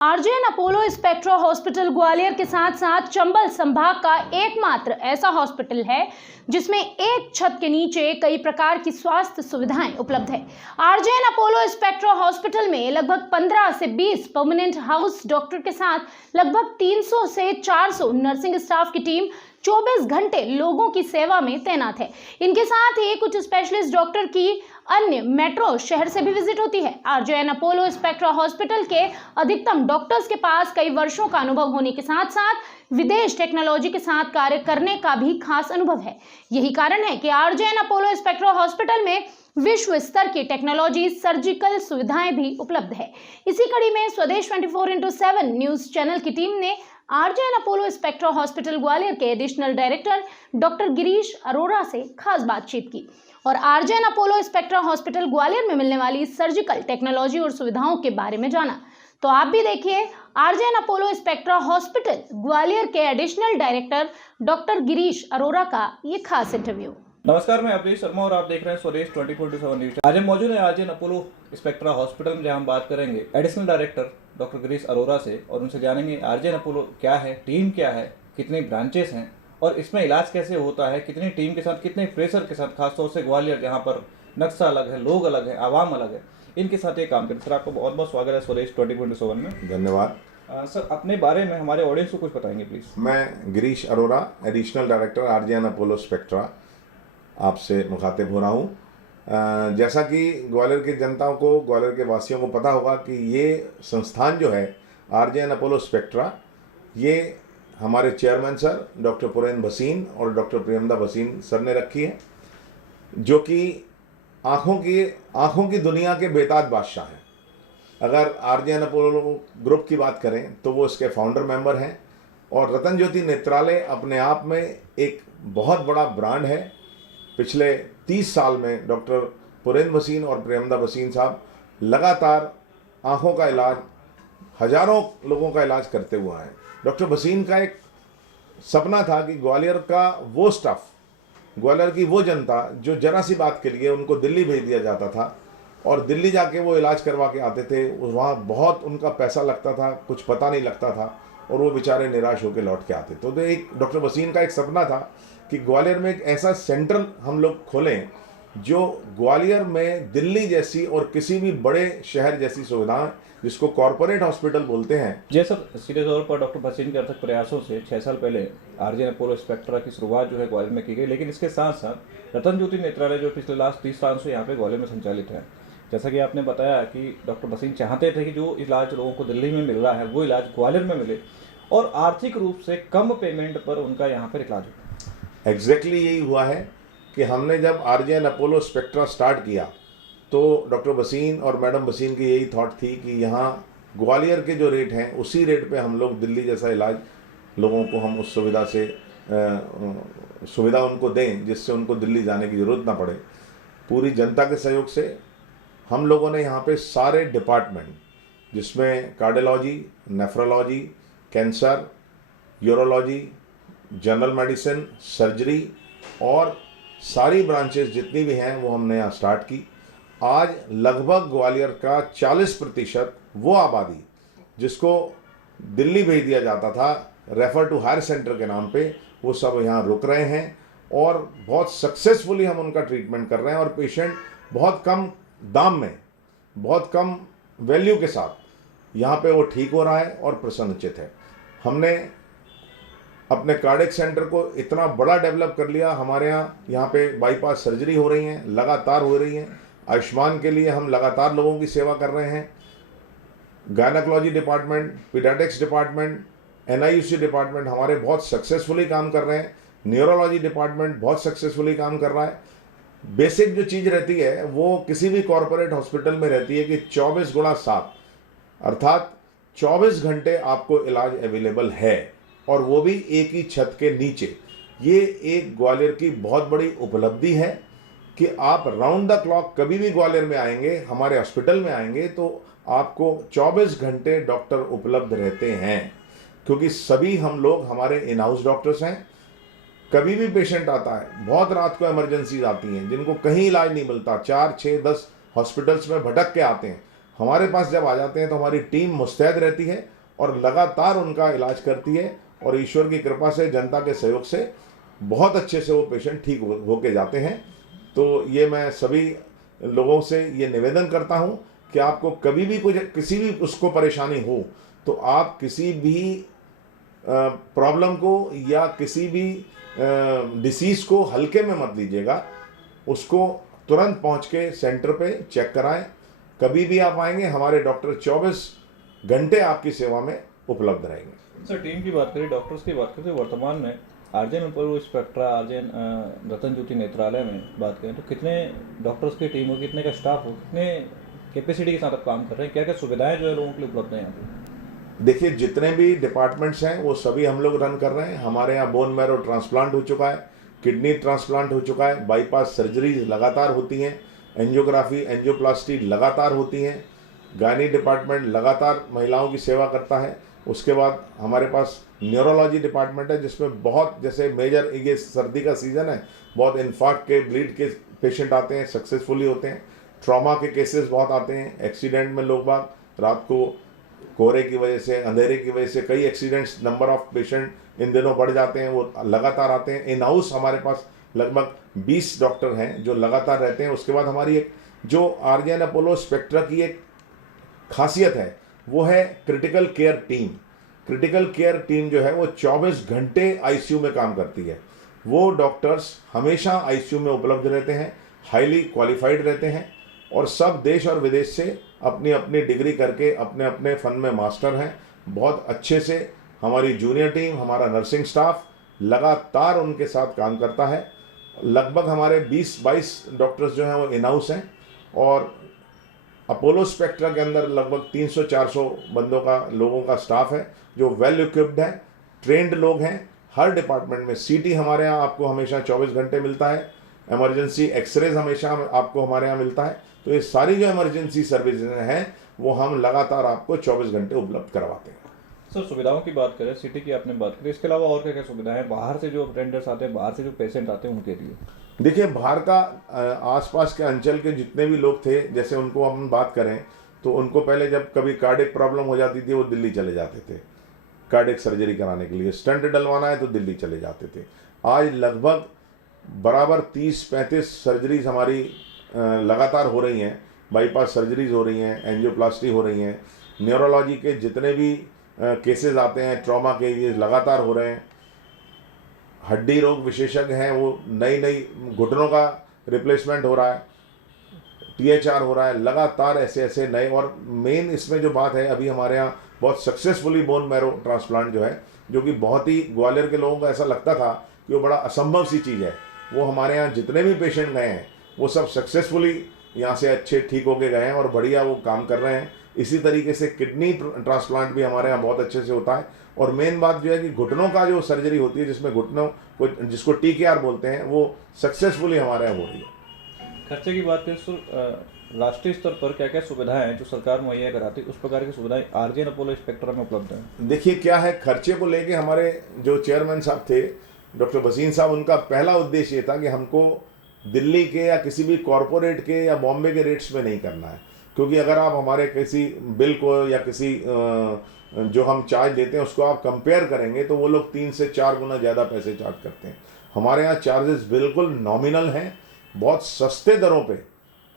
RJN Apollo Spectra hospital Gwalior के साथ साथ चंबल संभाग का एकमात्र ऐसा हॉस्पिटल है जिसमें एक छत के नीचे कई प्रकार की स्वास्थ्य सुविधाएं उपलब्ध है। आरजेएन अपोलो स्पेक्ट्रा हॉस्पिटल में लगभग 15 से 20 परमानेंट हाउस डॉक्टर के साथ लगभग 300 से 400 नर्सिंग स्टाफ की टीम 24 घंटे लोगों की सेवा में तैनात है। इनके साथ ही कुछ स्पेशलिस्ट डॉक्टर की अन्य मेट्रो शहर से भी विजिट होती है। आरजेएन अपोलो स्पेक्ट्रा हॉस्पिटल के अधिकतम डॉक्टर्स के पास कई वर्षों का अनुभव होने के साथ साथ विदेश टेक्नोलॉजी के साथ कार्य करने का भी खास अनुभव है। यही कारण है कि आरजेएन अपोलो स्पेक्ट्रा हॉस्पिटल में विश्व स्तर की टेक्नोलॉजी सर्जिकल सुविधाएं भी उपलब्ध है। इसी कड़ी में स्वदेश 24x7 न्यूज चैनल की टीम ने RJN Apollo Spectra hospital Gwalior के additional director doctor Girish Arora से खास बातचीत की और RJN Apollo Spectra hospital Gwalior में मिलने वाली सर्जिकल टेक्नोलॉजी और सुविधाओं के बारे में जाना। तो आप भी देखिए RJN Apollo Spectra hospital Gwalior के additional director doctor Girish Arora का ये खास इंटरव्यू। नमस्कार, मैं अभिषेक शर्मा और आप देख रहे हैं स्वदेश 24x7 न्यूज। आज हम मौजूद हैं आरजेएन अपोलो स्पेक्ट्रा हॉस्पिटल में, जहां हम बात करेंगे additional director doctor Girish Arora से और उनसे जानेंगे आरजेएन अपोलो क्या है, टीम क्या है, कितनी ब्रांचेस हैं और इसमें इलाज कैसे होता है, कितनी टीम के साथ, कितने प्रेशर के साथ, खासतौर से ग्वालियर जहाँ पर नक्शा अलग है, लोग अलग है, आवाम अलग है, इनके साथ ये काम करें। सर, आपका बहुत बहुत स्वागत है स्वदेश 24x7 में। धन्यवाद। सर, अपने बारे में हमारे ऑडियंस को कुछ बताएंगे प्लीज़। मैं Girish Arora, additional director RJN Apollo spectra, आपसे मुखातिब हो रहा हूँ। जैसा कि ग्वालियर की जनता को, ग्वालियर के वासियों को पता होगा कि ये संस्थान जो है आरजेएन अपोलो स्पेक्ट्रा, ये हमारे चेयरमैन सर डॉक्टर पुरेन भसीन और डॉक्टर प्रियमदा भसीन सर ने रखी है, जो कि आँखों की दुनिया के बेताज बादशाह हैं। अगर आरजेएन अपोलो ग्रुप की बात करें तो वो इसके फाउंडर मेंबर हैं और रतन ज्योति नेत्रालय अपने आप में एक बहुत बड़ा ब्रांड है। पिछले 30 साल में डॉक्टर पुरेन भसीन और प्रियमदा भसीन साहब लगातार आँखों का इलाज, हजारों लोगों का इलाज करते हुए हैं। डॉक्टर भसीन का एक सपना था कि ग्वालियर का वो स्टाफ, ग्वालियर की वो जनता जो जरा सी बात के लिए उनको दिल्ली भेज दिया जाता था और दिल्ली जाके वो इलाज करवा के आते थे, वहाँ बहुत उनका पैसा लगता था, कुछ पता नहीं लगता था और वो बेचारे निराश होकर लौट के आते। तो एक डॉक्टर भसीन का एक सपना था कि ग्वालियर में एक ऐसा सेंटर हम लोग खोलें जो ग्वालियर में दिल्ली जैसी और किसी भी बड़े शहर जैसी सुविधाएं, जिसको कॉरपोरेट हॉस्पिटल बोलते हैं। जी सर, सीधे तौर पर डॉक्टर भसीन के अथक प्रयासों से 6 साल पहले आरजेएन अपोलो स्पेक्ट्रा की शुरुआत जो है ग्वालियर में की गई, लेकिन इसके साथ साथ रतन ज्योति नेत्रालय जो पिछले लास्ट 30 साल से यहाँ पे ग्वालियर में संचालित है। जैसा कि आपने बताया कि डॉक्टर भसीन चाहते थे कि जो इलाज लोगों को दिल्ली में मिल रहा है वो इलाज ग्वालियर में मिले और आर्थिक रूप से कम पेमेंट पर उनका यहाँ पर इलाज हो। एग्जैक्टली यही हुआ है कि हमने जब आरजेएन अपोलो स्पेक्ट्रा स्टार्ट किया तो डॉक्टर भसीन और मैडम भसीन की यही थॉट थी कि यहाँ ग्वालियर के जो रेट हैं उसी रेट पे हम लोग दिल्ली जैसा इलाज लोगों को हम उस सुविधा उनको दें जिससे उनको दिल्ली जाने की ज़रूरत ना पड़े। पूरी जनता के सहयोग से हम लोगों ने यहाँ पे सारे डिपार्टमेंट, जिसमें cardiology, nephrology, cancer, urology, general medicine, surgery और सारी ब्रांचेस जितनी भी हैं वो हमने यहाँ स्टार्ट की। आज लगभग ग्वालियर का 40% वो आबादी जिसको दिल्ली भेज दिया जाता था रेफर टू हायर सेंटर के नाम पे, वो सब यहाँ रुक रहे हैं और बहुत सक्सेसफुली हम उनका ट्रीटमेंट कर रहे हैं और पेशेंट बहुत कम दाम में, बहुत कम वैल्यू के साथ यहाँ पे वो ठीक हो रहा है और प्रसन्नचित है। हमने अपने कार्डियक सेंटर को इतना बड़ा डेवलप कर लिया। हमारे यहाँ पे बाईपास सर्जरी हो रही हैं, लगातार हो रही हैं। आयुष्मान के लिए हम लगातार लोगों की सेवा कर रहे हैं। Gynaecology department, paediatrics department, NIUC department हमारे बहुत सक्सेसफुली काम कर रहे हैं। न्यूरोलॉजी डिपार्टमेंट बहुत सक्सेसफुली काम कर रहा है। बेसिक जो चीज़ रहती है वो किसी भी कॉरपोरेट हॉस्पिटल में रहती है कि 24x7 अर्थात 24 घंटे आपको इलाज अवेलेबल है और वो भी एक ही छत के नीचे। ये एक ग्वालियर की बहुत बड़ी उपलब्धि है कि आप राउंड द क्लॉक कभी भी ग्वालियर में आएंगे, हमारे हॉस्पिटल में आएंगे तो आपको 24 घंटे डॉक्टर उपलब्ध रहते हैं, क्योंकि सभी हम लोग हमारे इन हाउस डॉक्टर्स हैं। कभी भी पेशेंट आता है, बहुत रात को इमरजेंसीज आती हैं जिनको कहीं इलाज नहीं मिलता, 4, 6, 10 हॉस्पिटल्स में भटक के आते हैं, हमारे पास जब आ जाते हैं तो हमारी टीम मुस्तैद रहती है और लगातार उनका इलाज करती है, और ईश्वर की कृपा से, जनता के सहयोग से बहुत अच्छे से वो पेशेंट ठीक होके जाते हैं। तो ये मैं सभी लोगों से ये निवेदन करता हूँ कि आपको कभी भी कुछ किसी भी उसको परेशानी हो तो आप किसी भी प्रॉब्लम को या किसी भी डिसीज़ को हल्के में मत लीजिएगा, उसको तुरंत पहुंच के सेंटर पे चेक कराएं। कभी भी आप आएंगे, हमारे डॉक्टर 24 घंटे आपकी सेवा में उपलब्ध रहेंगे। सर, टीम की बात करें, डॉक्टर्स की बात करें तो वर्तमान में आरजेएन अपोलो स्पेक्ट्रा, आरजेएन रतन ज्योति नेत्रालय में बात करें तो कितने डॉक्टर्स की टीम हो, कितने का स्टाफ हो, कितने कैपेसिटी के साथ आप काम कर रहे हैं, क्या क्या सुविधाएं जो है लोगों के लिए उपलब्ध हैं यहाँ पे? देखिए, जितने भी डिपार्टमेंट्स हैं वो सभी हम लोग रन कर रहे हैं। हमारे यहाँ बोन मैरो ट्रांसप्लांट हो चुका है, किडनी ट्रांसप्लांट हो चुका है, बाईपास सर्जरीज लगातार होती हैं, एंजियोग्राफी एंजियोप्लास्टी लगातार होती हैं, गायनी डिपार्टमेंट लगातार महिलाओं की सेवा करता है। उसके बाद हमारे पास न्यूरोलॉजी डिपार्टमेंट है जिसमें बहुत, जैसे मेजर, ये सर्दी का सीज़न है, बहुत इन्फार्क्ट के, ब्लीड के पेशेंट आते हैं, सक्सेसफुली होते हैं। ट्रॉमा के केसेस बहुत आते हैं, एक्सीडेंट में लोग बाग रात को कोहरे की वजह से, अंधेरे की वजह से कई accidents, number of patient in दिनों बढ़ जाते हैं, वो लगातार आते हैं। इन हाउस हमारे पास लगभग 20 डॉक्टर हैं जो लगातार रहते हैं। उसके बाद हमारी एक जो आरजेएन अपोलो स्पेक्ट्रा की एक खासियत है वो है critical care team. Critical care team जो है वो 24 घंटे आईसीयू में काम करती है। वो डॉक्टर्स हमेशा आईसीयू में उपलब्ध रहते हैं, हाईली क्वालिफाइड रहते हैं, और सब देश और विदेश से अपनी अपनी डिग्री करके अपने अपने फन में मास्टर हैं। बहुत अच्छे से हमारी जूनियर टीम, हमारा नर्सिंग स्टाफ लगातार उनके साथ काम करता है। लगभग हमारे 20-22 डॉक्टर्स जो हैं वो इन हाउस हैं, और अपोलो स्पेक्ट्रा के अंदर लगभग 300-400 बंदों का, लोगों का स्टाफ है जो वेल इक्विप्ड है, ट्रेंड लोग हैं। हर डिपार्टमेंट में सीटी हमारे यहाँ आपको हमेशा 24 घंटे मिलता है, इमरजेंसी एक्सरेज हमेशा आपको हमारे यहाँ मिलता है। तो ये सारी जो इमरजेंसी सर्विसेज हैं वो हम लगातार आपको 24 घंटे उपलब्ध करवाते हैं। सर, सुविधाओं की बात करें, सिटी की आपने बात करी, इसके अलावा और क्या क्या सुविधाएं हैं बाहर से जो अटेंडर्स आते हैं, बाहर से जो पेशेंट आते हैं उनके लिए? देखिए, बाहर का आसपास के अंचल के जितने भी लोग थे, जैसे उनको हम बात करें तो उनको पहले जब कभी कार्डियक प्रॉब्लम हो जाती थी वो दिल्ली चले जाते थे कार्डियक सर्जरी कराने के लिए, स्टंट डलवाना है तो दिल्ली चले जाते थे। आज लगभग बराबर 30-35 सर्जरीज हमारी लगातार हो रही हैं, बाईपास सर्जरीज हो रही हैं, एंजियोप्लास्टी हो रही हैं, न्यूरोलॉजी के जितने भी केसेस आते हैं, ट्रॉमा के, ये लगातार हो रहे हैं। हड्डी रोग विशेषज्ञ हैं, वो नई घुटनों का रिप्लेसमेंट हो रहा है, THR हो रहा है, लगातार ऐसे ऐसे नए। और मेन इसमें जो बात है, अभी हमारे यहाँ बहुत सक्सेसफुली बोन मैरो ट्रांसप्लांट जो है, जो कि बहुत ही, ग्वालियर के लोगों को ऐसा लगता था कि वो बड़ा असंभव सी चीज़ है, वो हमारे यहाँ जितने भी पेशेंट गए हैं वो सब सक्सेसफुली यहाँ से अच्छे ठीक होके गए हैं और बढ़िया वो काम कर रहे हैं। इसी तरीके से किडनी ट्रांसप्लांट भी हमारे यहाँ बहुत अच्छे से होता है। और मेन बात जो है कि घुटनों का जो सर्जरी होती है, जिसमें घुटनों को, जिसको TKR बोलते हैं, वो सक्सेसफुली हमारे यहाँ हो रही है। खर्चे की बात करें तो राष्ट्रीय स्तर पर क्या क्या सुविधाएं हैं जो सरकार मुहैया कराती है, उस प्रकार की सुविधाएं आरजेएन अपोलो स्पेक्ट्रा में उपलब्ध हैं? देखिए, क्या है, खर्चे को लेके हमारे जो चेयरमैन साहब थे, डॉक्टर वसीम साहब, उनका पहला उद्देश्य ये था कि हमको दिल्ली के या किसी भी कॉरपोरेट के या बॉम्बे के रेट्स में नहीं करना है, क्योंकि अगर आप हमारे किसी बिल को या किसी जो हम चार्ज देते हैं उसको आप कंपेयर करेंगे तो वो लोग 3 से 4 गुना ज़्यादा पैसे चार्ज करते हैं। हमारे यहाँ चार्जेस बिल्कुल नॉमिनल हैं, बहुत सस्ते दरों पे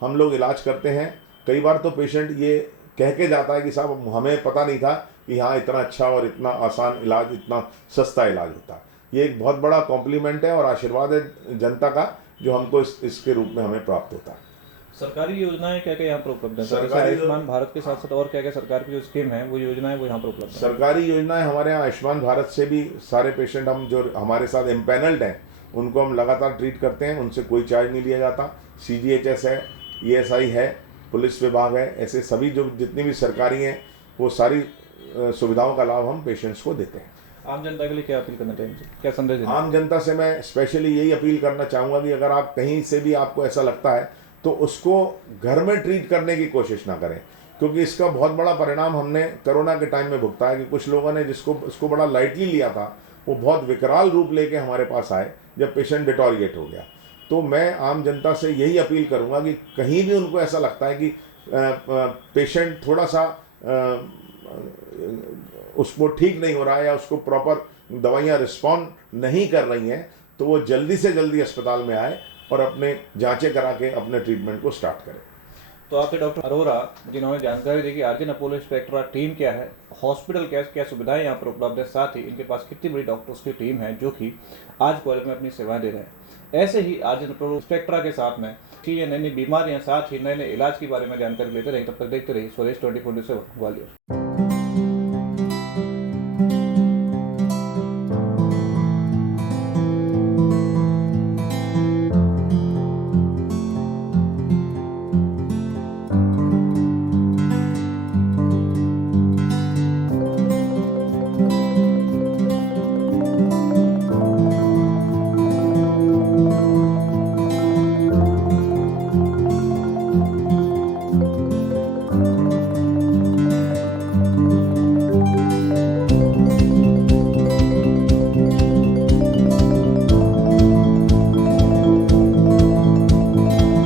हम लोग इलाज करते हैं। कई बार तो पेशेंट ये कह के जाता है कि साहब हमें पता नहीं था कि यहाँ इतना अच्छा और इतना आसान इलाज, इतना सस्ता इलाज होता है। ये एक बहुत बड़ा कॉम्प्लीमेंट है और आशीर्वाद है जनता का, जो हमको इसके रूप में हमें प्राप्त होता है। सरकारी योजनाएं क्या क्या यहाँ पर उपलब्ध है? सरकारी आयुष्मान भारत के साथ साथ और क्या क्या सरकार की जो स्कीम है वो योजनाएं वो यहाँ पर उपलब्ध है? सरकारी योजनाएं हमारे यहाँ आयुष्मान भारत से भी सारे पेशेंट हम जो हमारे साथ इम्पैनल्ड हैं उनको हम लगातार ट्रीट करते हैं, उनसे कोई चार्ज नहीं लिया जाता। CGHS है, ESI है, पुलिस विभाग है, ऐसे सभी जो जितनी भी सरकारी हैं वो सारी सुविधाओं का लाभ हम पेशेंट्स को देते हैं। आम जनता के लिए क्या अपील करना चाहेंगे, क्या संदेश देना? आम जनता से मैं स्पेशली यही अपील करना चाहूँगा कि अगर आप कहीं से भी आपको ऐसा लगता है तो उसको घर में ट्रीट करने की कोशिश ना करें, क्योंकि इसका बहुत बड़ा परिणाम हमने कोरोना के टाइम में भुगता है कि कुछ लोगों ने उसको बड़ा लाइटली लिया था, वो बहुत विकराल रूप लेके हमारे पास आए जब पेशेंट डिटोरिएट हो गया। तो मैं आम जनता से यही अपील करूंगा कि कहीं भी उनको ऐसा लगता है कि पेशेंट थोड़ा सा उसको ठीक नहीं हो रहा है या उसको प्रॉपर दवाइयाँ रिस्पॉन्ड नहीं कर रही हैं, तो वो जल्दी से जल्दी अस्पताल में आए और अपने जांचें करा के अपने ट्रीटमेंट को स्टार्ट करें। तो आपके डॉक्टर अरोरा जिन्होंने जानकारी दी कि आरजन अपोलो स्पेक्ट्रा टीम क्या है, हॉस्पिटल क्या क्या सुविधाएं यहाँ पर उपलब्ध है, साथ ही इनके पास कितनी बड़ी डॉक्टर्स की टीम है जो कि आज कॉलेज में अपनी सेवाएं दे रहे हैं। ऐसे ही आरजन अपोलो स्पेक्ट्रा के साथ में ये नई नई बीमारियां, साथ ही नए नए इलाज के बारे में जानकारी लेते रहे। तब तक देखते रहिए स्वदेश 24/7 ग्वालियर।